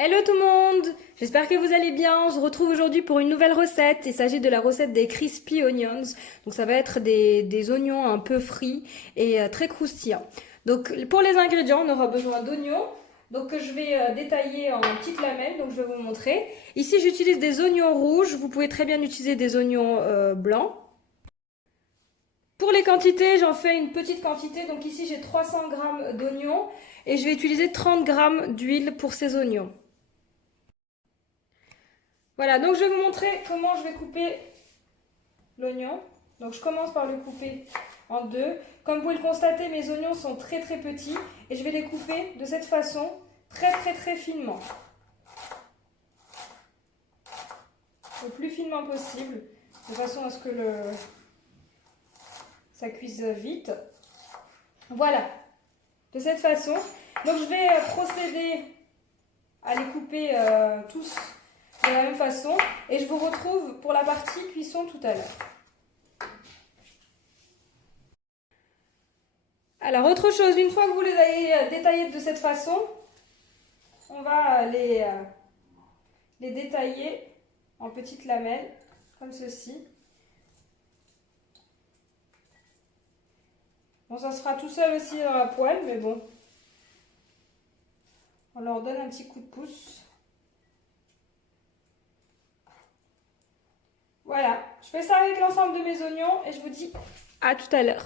Hello tout le monde! J'espère que vous allez bien. On se retrouve aujourd'hui pour une nouvelle recette. Il s'agit de la recette des crispy onions. Donc ça va être des oignons un peu frits et très croustillants. Donc pour les ingrédients, on aura besoin d'oignons. Donc que je vais détailler en petites lamelles. Donc je vais vous montrer. Ici j'utilise des oignons rouges. Vous pouvez très bien utiliser des oignons blancs. Pour les quantités, j'en fais une petite quantité. Donc ici j'ai 300 grammes d'oignons et je vais utiliser 30 grammes d'huile pour ces oignons. Voilà, donc je vais vous montrer comment je vais couper l'oignon. Donc je commence par le couper en deux. Comme vous pouvez le constater, mes oignons sont très très petits et je vais les couper de cette façon, très finement. Le plus finement possible, de façon à ce que ça cuise vite. Voilà, de cette façon. Donc je vais procéder à les couper tous de la même façon et je vous retrouve pour la partie cuisson tout à l'heure. Alors autre chose, une fois que vous les avez détaillés de cette façon, on va les détailler en petites lamelles comme ceci. Bon, ça se fera tout seul aussi dans la poêle, mais bon, on leur donne un petit coup de pouce. Voilà, je fais ça avec l'ensemble de mes oignons et je vous dis à tout à l'heure.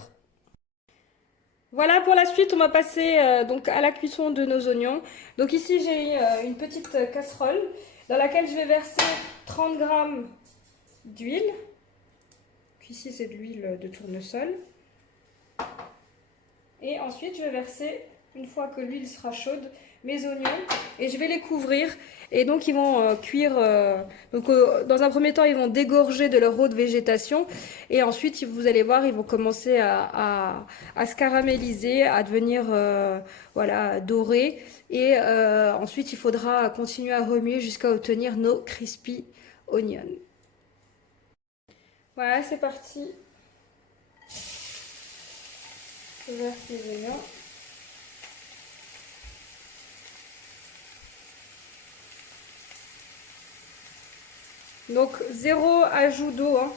Voilà, pour la suite, on va passer donc à la cuisson de nos oignons. Donc ici, j'ai une petite casserole dans laquelle je vais verser 30 grammes d'huile. Ici, c'est de l'huile de tournesol. Et ensuite, je vais verser, une fois que l'huile sera chaude, mes oignons et je vais les couvrir. Et donc, ils vont cuire. Dans un premier temps, ils vont dégorger de leur eau de végétation. Et ensuite, vous allez voir, ils vont commencer à se caraméliser, à devenir voilà, dorés. Et ensuite, il faudra continuer à remuer jusqu'à obtenir nos crispy onions. Voilà, c'est parti. Je verse les oignons. Donc, zéro ajout d'eau. Hein.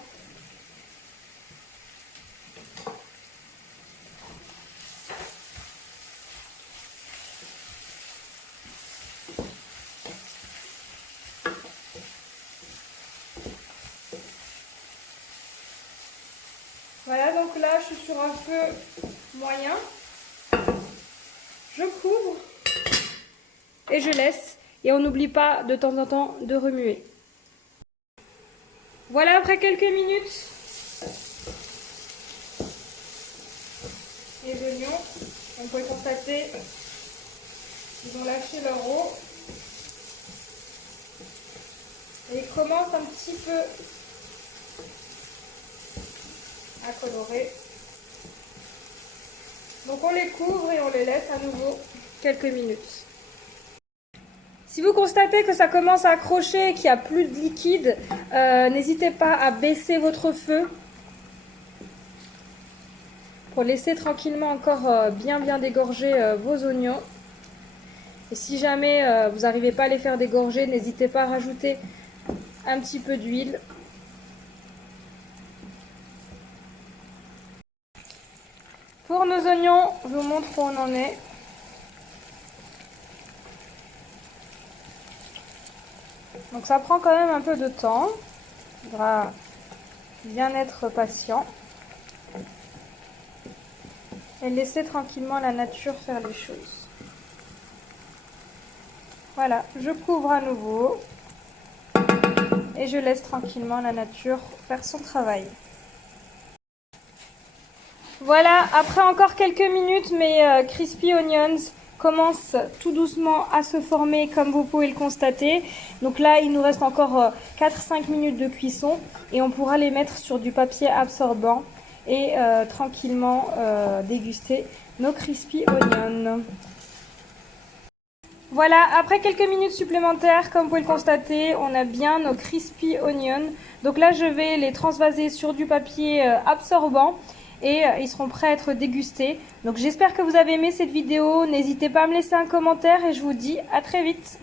Voilà, donc là, je suis sur un feu moyen. Je couvre et je laisse. Et on n'oublie pas de temps en temps de remuer. Voilà, après quelques minutes, les oignons, on peut constater qu'ils ont lâché leur eau. Et ils commencent un petit peu à colorer. Donc on les couvre et on les laisse à nouveau quelques minutes. Si vous constatez que ça commence à accrocher et qu'il n'y a plus de liquide, n'hésitez pas à baisser votre feu pour laisser tranquillement encore bien dégorger vos oignons. Et si jamais vous n'arrivez pas à les faire dégorger, n'hésitez pas à rajouter un petit peu d'huile. Pour nos oignons, je vous montre où on en est. Donc ça prend quand même un peu de temps. Il faudra bien être patient. Et laisser tranquillement la nature faire les choses. Voilà, je couvre à nouveau. Et je laisse tranquillement la nature faire son travail. Voilà, après encore quelques minutes, mes crispy onions commencent tout doucement à se former comme vous pouvez le constater. Donc là, il nous reste encore 4-5 minutes de cuisson et on pourra les mettre sur du papier absorbant et tranquillement déguster nos crispy onions. Voilà, après quelques minutes supplémentaires, comme vous pouvez le constater, on a bien nos crispy onions. Donc là, je vais les transvaser sur du papier absorbant et ils seront prêts à être dégustés. Donc j'espère que vous avez aimé cette vidéo. N'hésitez pas à me laisser un commentaire et je vous dis à très vite.